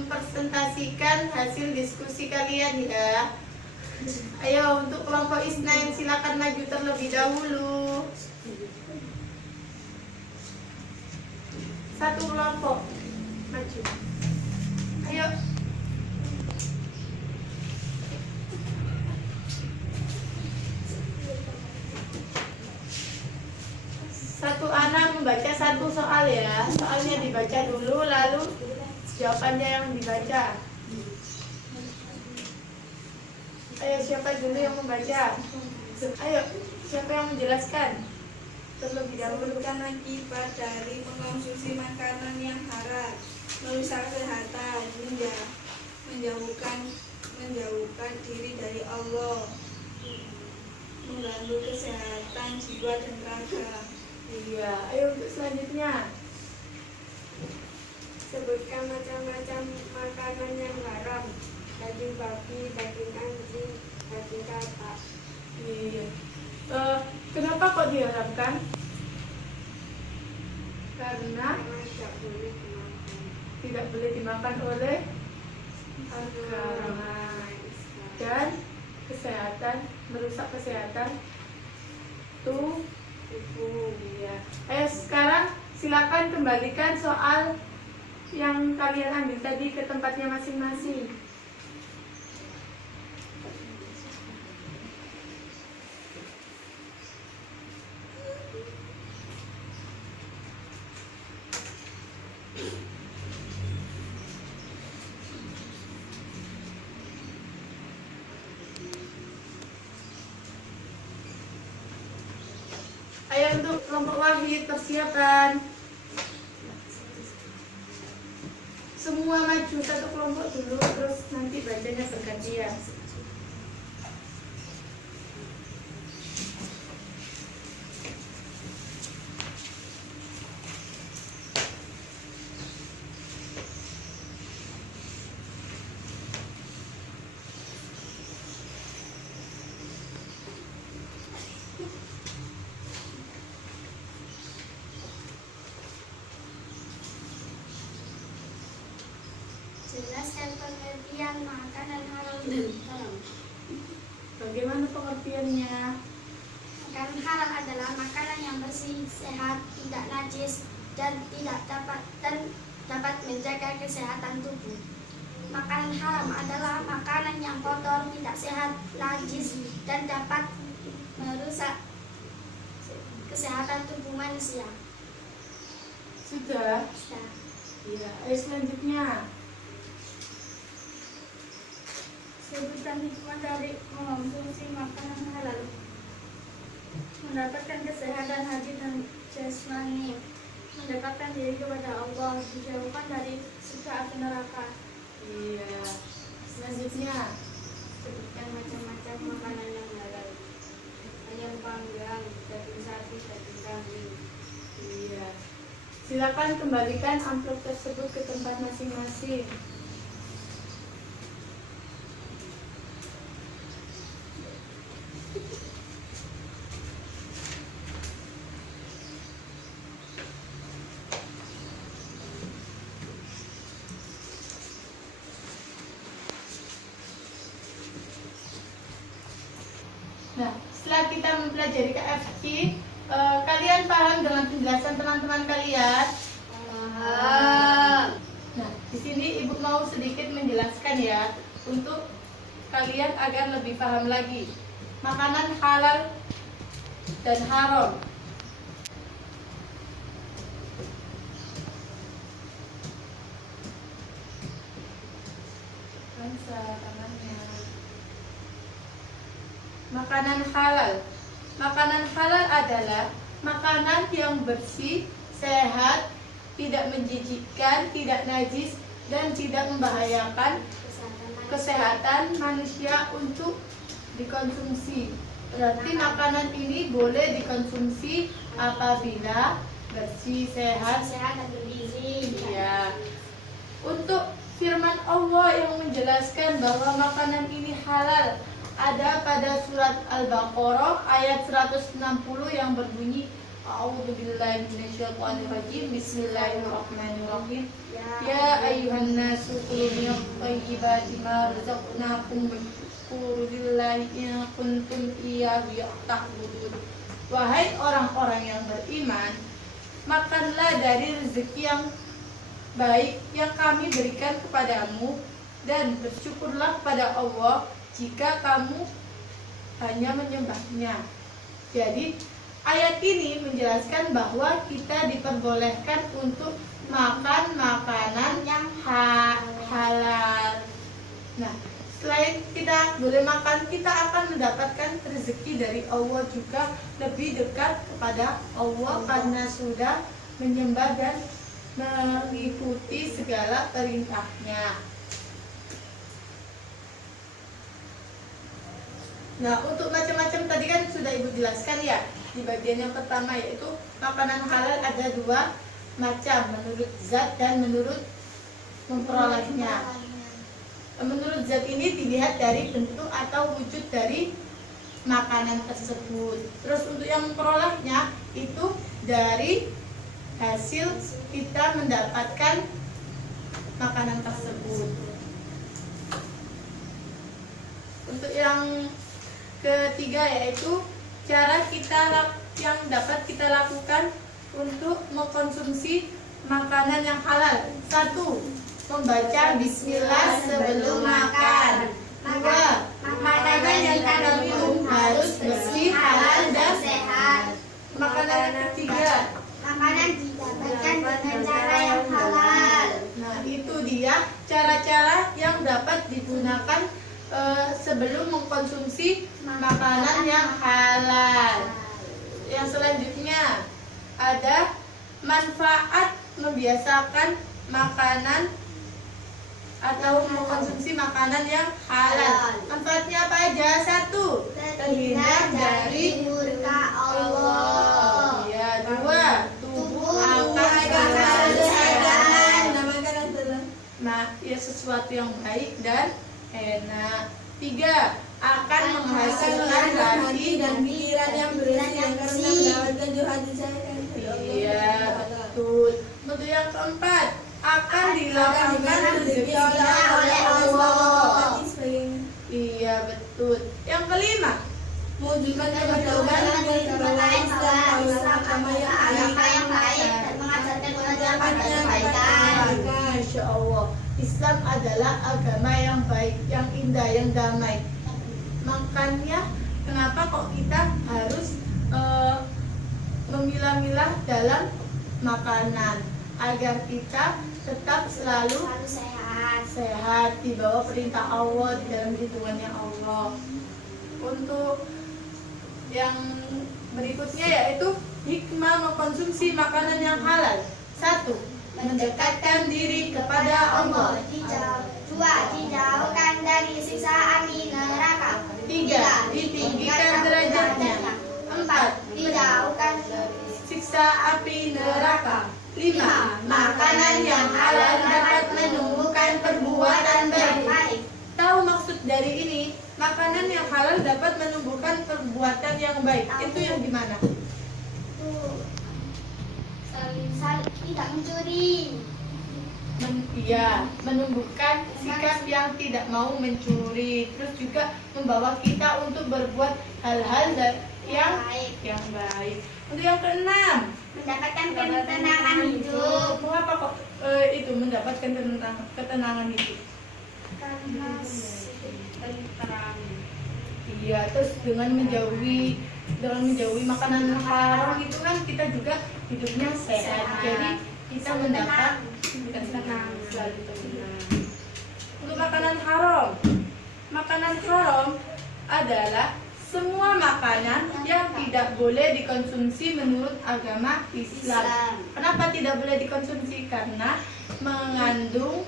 mempresentasikan hasil diskusi kalian ya. Ayo untuk kelompok Isnain silakan maju terlebih dahulu. Satu kelompok maju. Ayo. Satu anak membaca satu soal ya. Soalnya dibaca dulu lalu jawabannya yang dibaca. Ayo siapa dulu yang membaca? Ayo siapa yang menjelaskan? Terlebih dahulu. Karena akibat dari mengkonsumsi makanan yang haram, merusak kesehatan, menjauhkan diri dari Allah, mengganggu kesehatan jiwa dan raga. Iya, ayo untuk selanjutnya. Sebutkan macam-macam makanan yang haram. Daging babi, daging anjing, daging katak. Iya. Kenapa kok diharamkan? Karena tidak boleh dimakan oleh agama dan kesehatan, merusak kesehatan tubuh. Iya. Ayo sekarang silakan kembalikan soal yang kalian ambil tadi ke tempatnya masing-masing. Ayo untuk kelompok Wahid persiapan. Semua maju satu kelompok dulu, terus nanti bacanya bergantian. Jelaskan pengertian makanan haram dan haram. Bagaimana pengertiannya? Makanan halal adalah makanan yang bersih, sehat, tidak najis, dan dapat menjaga kesehatan tubuh. Makanan haram adalah makanan yang kotor, tidak sehat, najis, dan dapat merusak kesehatan tubuh manusia. Sudah? Sudah. Iya. Ayo selanjutnya. Sebutkan hikmah dari mengonsumsi makanan halal. Mendapatkan kesehatan hati dan jasmani, mendekatkan diri kepada Allah, dijauhkan dari siksa api neraka. Iya. Selanjutnya. Sebutkan macam-macam makanan yang halal. Ayam panggang, daging sapi, daging kambing. Iya. Silakan kembalikan amplop tersebut ke tempat masing-masing. Nah, setelah kita mempelajari KFC, kalian paham dengan penjelasan teman-teman kalian? Paham. Nah, di sini Ibu mau sedikit menjelaskan ya, untuk kalian agar lebih paham lagi. Makanan halal dan haram. Makanan halal. Makanan halal adalah makanan yang bersih, sehat, tidak menjijikkan, tidak najis, dan tidak membahayakan kesehatan manusia untuk dikonsumsi. Berarti makanan ini boleh dikonsumsi apabila bersih, sehat, Sehat dan bergizi. ya. Untuk firman Allah yang menjelaskan bahwa makanan ini halal ada pada surat Al-Baqarah ayat 160 yang berbunyi, A'udzubillahi minasyaitonirrajim. Bismillahirrahmanirrahim. Ya ayyuhan nasu kulu min thayyibati ma razaqnakum washkuru lillahi in kuntum iyyahu ta'budun. Wahai orang-orang yang beriman, makanlah dari rezeki yang baik yang kami berikan kepadamu dan bersyukurlah kepada Allah jika kamu hanya menyembahnya. Jadi ayat ini menjelaskan bahwa kita diperbolehkan untuk makan makanan yang halal. Nah, selain kita boleh makan, kita akan mendapatkan rezeki dari Allah juga, lebih dekat kepada Allah karena sudah menyembah dan mengikuti segala perintahnya. Nah, untuk macam-macam tadi kan sudah Ibu jelaskan ya. Di bagian yang pertama yaitu makanan halal ada 2 macam, menurut zat dan menurut memperolehnya. Menurut zat ini dilihat dari bentuk atau wujud dari makanan tersebut. Terus untuk yang memperolehnya itu dari hasil kita mendapatkan makanan tersebut. Untuk yang ketiga yaitu cara yang dapat kita lakukan untuk mengkonsumsi makanan yang halal. 1. Membaca bismillah sebelum makan. 2. Makanan yang kita minum harus bersih, halal dan sehat. Makanan yang ketiga, Makanan didapatkan dengan cara yang halal. nah itu dia cara-cara yang dapat digunakan sebelum mengkonsumsi makanan yang halal. Yang selanjutnya ada manfaat membiasakan makanan atau mengkonsumsi makanan yang halal. Manfaatnya apa aja? 1. Terhindar dari murka Allah. Ya, 2. Tubuh akan nah, ya sesuatu yang baik dan enak. 3. Akan menghasilkan hati dan pikiran yang bersih karena mendapatkan iya, betul. Untuk yang keempat, akan dilapangkan rezekinya oleh Allah. Iya, betul. Yang kelima, mewujudkan keberdoaan kepada Islam agama yang baik dan mengajarkan kebaikan. Masya Allah, Islam adalah agama yang baik, yang indah, yang damai. Makanya kenapa kok kita harus memilah-milah dalam makanan agar kita tetap selalu sehat di bawah perintah Allah, di dalam lindungannya Allah. Untuk yang berikutnya yaitu hikmah mengkonsumsi makanan yang halal. 1. Mendekatkan diri kepada Allah. 2. Dijauhkan dari siksa api neraka. 3. Ditinggikan derajatnya. 4. Dijauhkan Siksa api neraka. 5. Makanan yang halal dapat menumbuhkan perbuatan baik. Tahu maksud dari ini? Makanan yang halal dapat menumbuhkan perbuatan yang baik. Itu yang gimana? tidak mencuri. Iya, menumbuhkan sikap yang tidak mau mencuri. Terus juga membawa kita untuk berbuat hal-hal yang baik. Untuk yang keenam, Mendapatkan ketenangan hidup. mengapa kok itu mendapatkan ketenangan hidup? Karena Iya, terus dengan menjauhi makanan haram itu kan kita juga hidupnya sehat. Jadi kita mendapat tenang, selalu tenang. Untuk makanan haram adalah semua makanan yang tidak boleh dikonsumsi menurut agama Islam. Kenapa tidak boleh dikonsumsi? Karena mengandung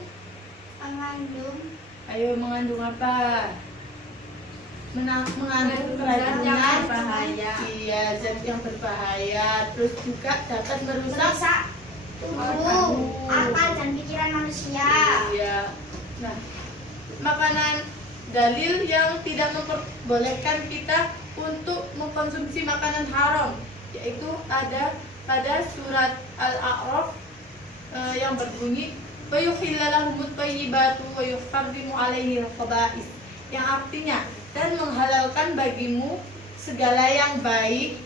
apa? Mengandung keracunan, iya, zat yang berbahaya. Terus juga dapat merusak tubuh, akal dan pikiran manusia. Iya. Nah, makanan dalil yang tidak memperbolehkan kita untuk mengkonsumsi makanan haram yaitu ada pada surat Al-A'raf yang berbunyi wa yuhilla lahumut thayyibatu wa yuharrimu 'alaihil khaba'is, yang artinya dan menghalalkan bagimu segala yang baik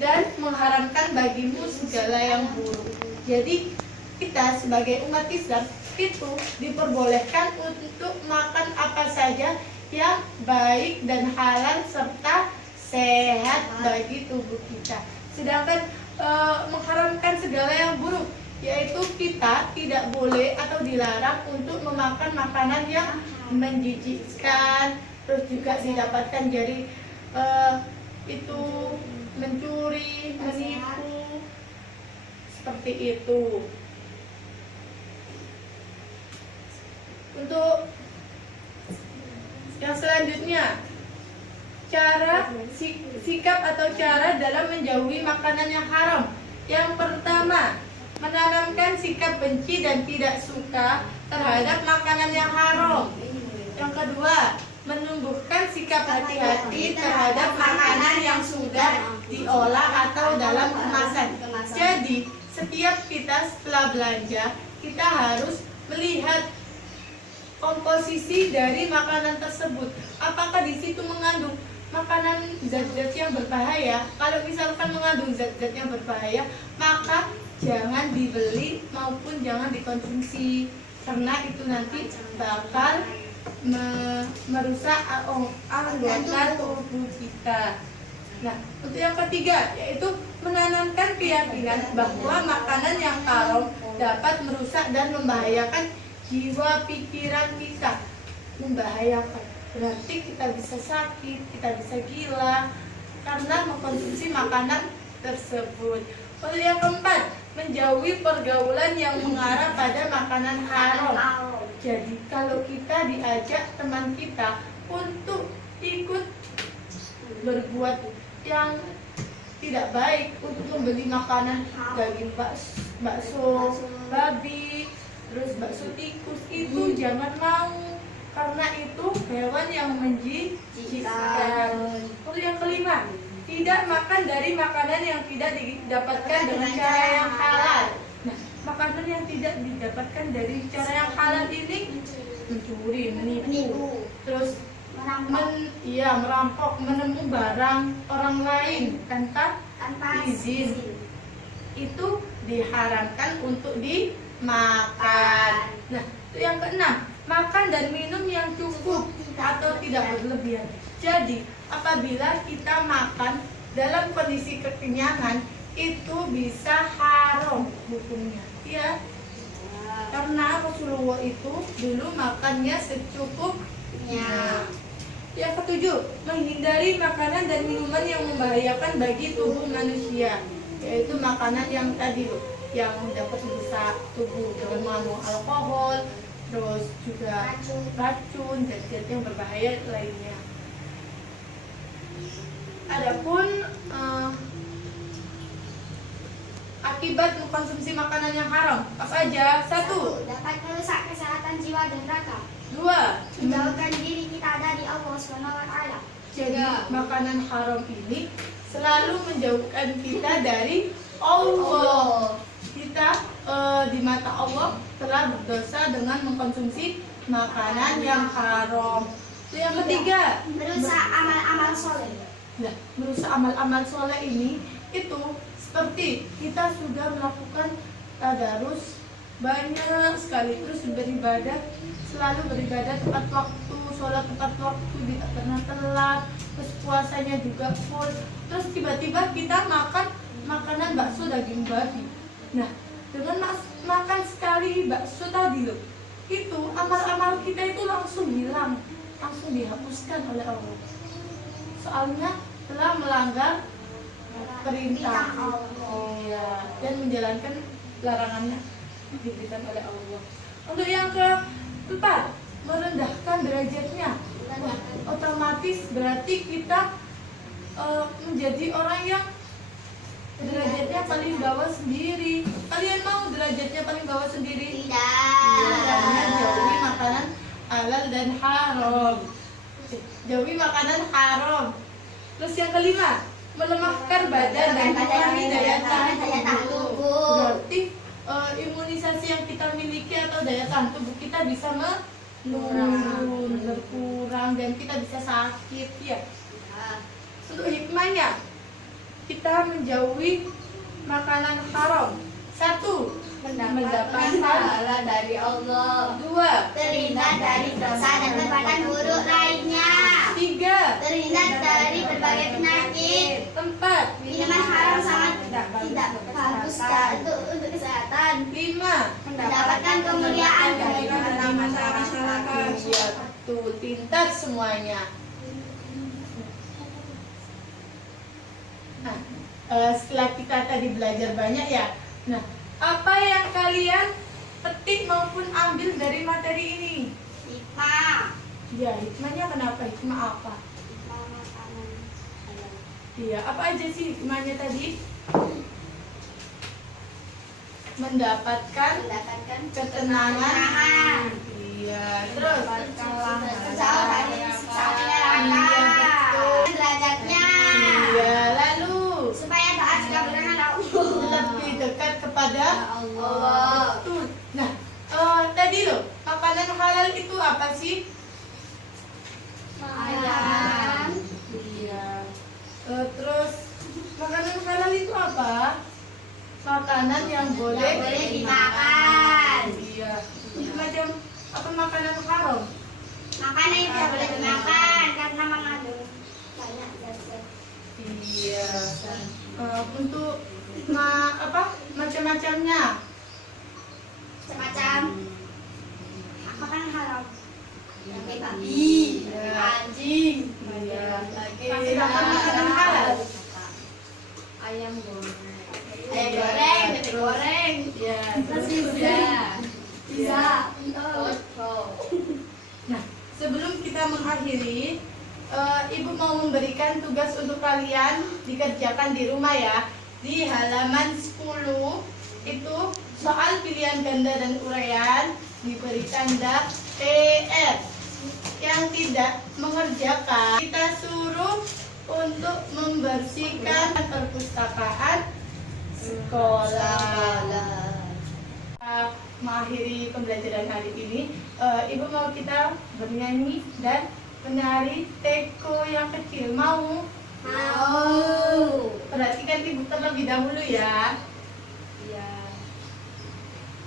dan mengharamkan bagimu segala yang buruk. Jadi kita sebagai umat Islam itu diperbolehkan untuk makan apa saja yang baik dan halal serta sehat bagi tubuh kita. Sedangkan mengharamkan segala yang buruk, yaitu kita tidak boleh atau dilarang untuk memakan makanan yang menjijikkan, terus juga didapatkan dari itu mencuri, menipu, seperti itu. Untuk yang selanjutnya, cara sikap atau cara dalam menjauhi makanan yang haram. Yang pertama, menanamkan sikap benci dan tidak suka terhadap makanan yang haram. Yang kedua, menumbuhkan sikap hati-hati terhadap makanan yang sudah diolah atau dalam kemasan. Jadi, setiap kita setelah belanja, kita harus melihat komposisi dari makanan tersebut. Apakah di situ mengandung makanan zat-zat yang berbahaya? Kalau misalkan mengandung zat-zat yang berbahaya, maka jangan dibeli maupun jangan dikonsumsi, karena itu nanti bakal merusak anggota tubuh kita. Nah, untuk yang ketiga, yaitu menanamkan keyakinan bahwa makanan yang haram dapat merusak dan membahayakan jiwa pikiran kita. Membahayakan berarti kita bisa sakit, kita bisa gila karena mengkonsumsi makanan tersebut. Lalu yang keempat, menjauhi pergaulan yang mengarah pada makanan haram. Jadi kalau kita diajak teman kita untuk ikut berbuat yang tidak baik, untuk membeli makanan daging bakso babi, terus bakso tikus, itu jangan mau, karena itu hewan yang menjijikkan. Lalu yang kelima, tidak makan dari makanan yang tidak didapatkan dengan cara yang halal. Nah, makanan yang tidak didapatkan dari cara yang halal ini mencuri, menipu, terus merampok, menemu barang orang lain tanpa izin, itu diharamkan untuk dimakan. Nah, itu yang keenam, makan dan minum yang cukup atau tidak berlebihan. Jadi, apabila kita makan dalam kondisi kekenyangan, itu bisa haram hukumnya, ya. Karena Rasulullah itu dulu makannya secukupnya. Yang ketujuh, menghindari makanan dan minuman yang membahayakan bagi tubuh manusia, yaitu makanan yang tadi yang dapat merusak tubuh dengan mengandung alkohol, terus juga racun, zat-zat yang berbahaya lainnya. Adapun akibat mengkonsumsi makanan yang haram apa aja? 1. Dapat merusak kesehatan jiwa dan raga. 2. Menjauhkan diri kita dari Allah SWT. Jadi makanan haram ini selalu menjauhkan kita dari Allah. Kita di mata Allah telah berdosa dengan mengkonsumsi makanan yang haram. Itu yang ketiga, Merusak amal-amal soleh. nah, merusak amal-amal soleh ini itu seperti kita sudah melakukan tadarus banyak sekali, terus beribadah, selalu beribadah tepat waktu, sholat tepat waktu, tidak pernah telat, terus puasanya juga full, terus tiba-tiba kita makan makanan bakso daging babi. Nah, dengan makan sekali bakso tadi loh, itu amal-amal kita itu langsung hilang, langsung dihapuskan oleh Allah. Soalnya telah melanggar perintah Allah dan menjalankan larangannya diberikan oleh Allah. Untuk yang keempat, merendahkan derajatnya. Wah, otomatis berarti kita menjadi orang yang derajatnya paling bawah sendiri. Kalian mau derajatnya paling bawah sendiri? Tidak. Karena jauhi makanan halal dan haram. Jauhi makanan haram. Terus yang kelima, melemahkan badan dan mengurangi daya tahan tubuh. tubuh. Berarti imunisasi yang kita miliki atau daya tahan tubuh kita bisa menurun, berkurang, dan kita bisa sakit ya. Untuk hikmahnya, kita menjauhi makanan haram. 1. Mendapatkan pahala dari Allah. 2. Terhindar dari dosa dan perbuatan buruk lainnya. 3. Terhindar dari berbagai penyakit. 4. Minuman haram sangat tidak bagus untuk kesehatan. 5. Mendapatkan kemuliaan dari masyarakat. Ya, betul, pintar semuanya. Nah, setelah kita tadi belajar banyak ya. Nah, apa yang kalian petik maupun ambil dari materi ini? hikmah. Ya, hikmahnya kenapa? Hikmah apa? Hikmah makanan. Iya, apa aja sih hikmahnya tadi? Mendapatkan ketenangan. Iya, terus Jauh dari siksa api neraka. Iya, betul. Derajatnya. Iya, lalu Supaya doa juga berkenan Allah. lebih dekat kepada Allah. Betul. Nah, tadi loh, makanan halal itu apa sih? Ayam. Iya. Terus makanan halal itu apa? Makanan yang boleh dimakan. Iya. Macam apa makanan haram? Makanan yang tidak boleh dimakan karena mengandung banyak zat-zat. Iya. Untuk macam-macamnya. Semacam makanan haram. Yang kayak babi, anjing, Iya. lagi Makanan halal. Ayam goreng. ayam goreng, bebek goreng, Iya. pizza, Nah, sebelum kita mengakhiri, Ibu mau memberikan tugas untuk kalian dikerjakan di rumah ya. Di halaman 10 itu soal pilihan ganda dan uraian diberi tanda PR. Yang tidak mengerjakan, kita suruh untuk membersihkan perpustakaan sekolah. Mengakhiri pembelajaran hari ini, Ibu mau kita bernyanyi dan menari teko yang kecil. Mau? mau. Perhatikan Ibu terlebih dahulu ya. Iya.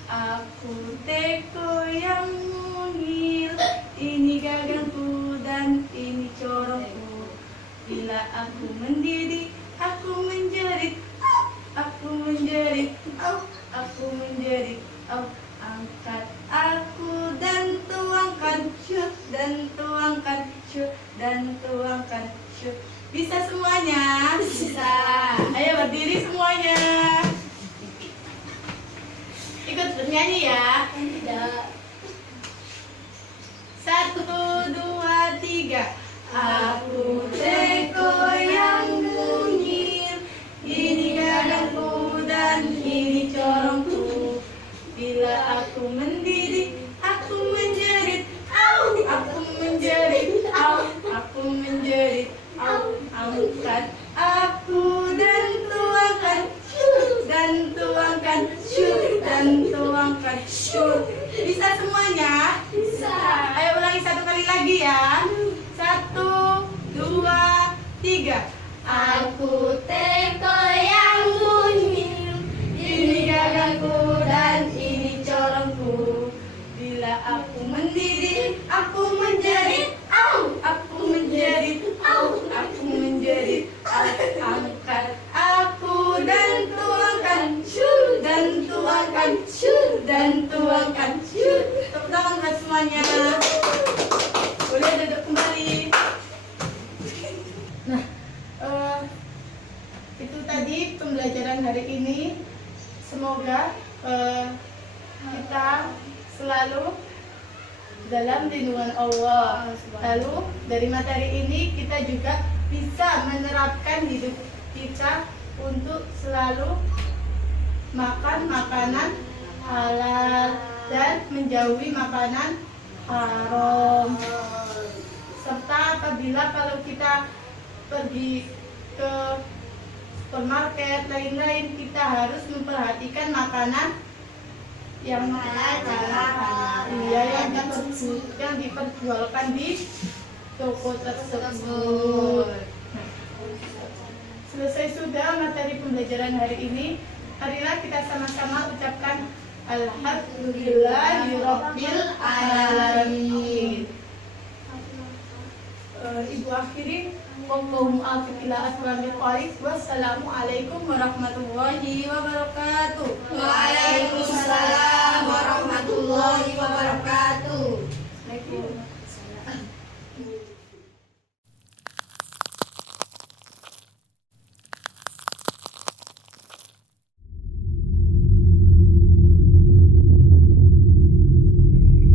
Aku teko yang mungil, ini gagangku dan ini corongku. Bila aku mendidih, aku menjerit, aku menjerit, aku menjerit. Angkat aku dan tuangkan, syut dan tuangkan, syut dan tuangkan, syut. Bisa semuanya? Bisa. Ayo berdiri semuanya. Ikut bernyanyi ya. Tidak. 1, 2, 3. Aku teko yang mungil, ini gagangku dan ini corongku. Bila aku mendidih, aku menjerit, aku menjerit, aku menjerit, angkat aku dan tuangkan, dan tuangkan, dan tuangkan. Bisa semuanya? Bisa. Ayo ulangi 1 kali lagi ya. 1, 2, 3. Aku teko yang mungil, Ini gagangku dan ini corongku. Bila aku mendidih, aku menjerit, aku menjerit, aku menjerit. Angkat aku dan tuangkan, dan tuangkan, dan tuangkan. Tepuk tangan buat semuanya. Boleh duduk kembali. Nah, itu tadi pembelajaran hari ini. Semoga kita selalu dalam lindungan Allah. Lalu dari materi ini kita juga bisa menerapkan hidup kita untuk selalu makan makanan halal dan menjauhi makanan haram. Serta apabila kalau kita pergi ke supermarket, lain-lain, kita harus memperhatikan makanan yang yang diperjualkan di toko tersebut. Selesai sudah materi pembelajaran hari ini. Marilah kita sama-sama ucapkan Alhamdulillahirabbil alamin. Ibu akhiri, wassalamualaikum warahmatullahi wabarakatuh. Waalaikumsalam.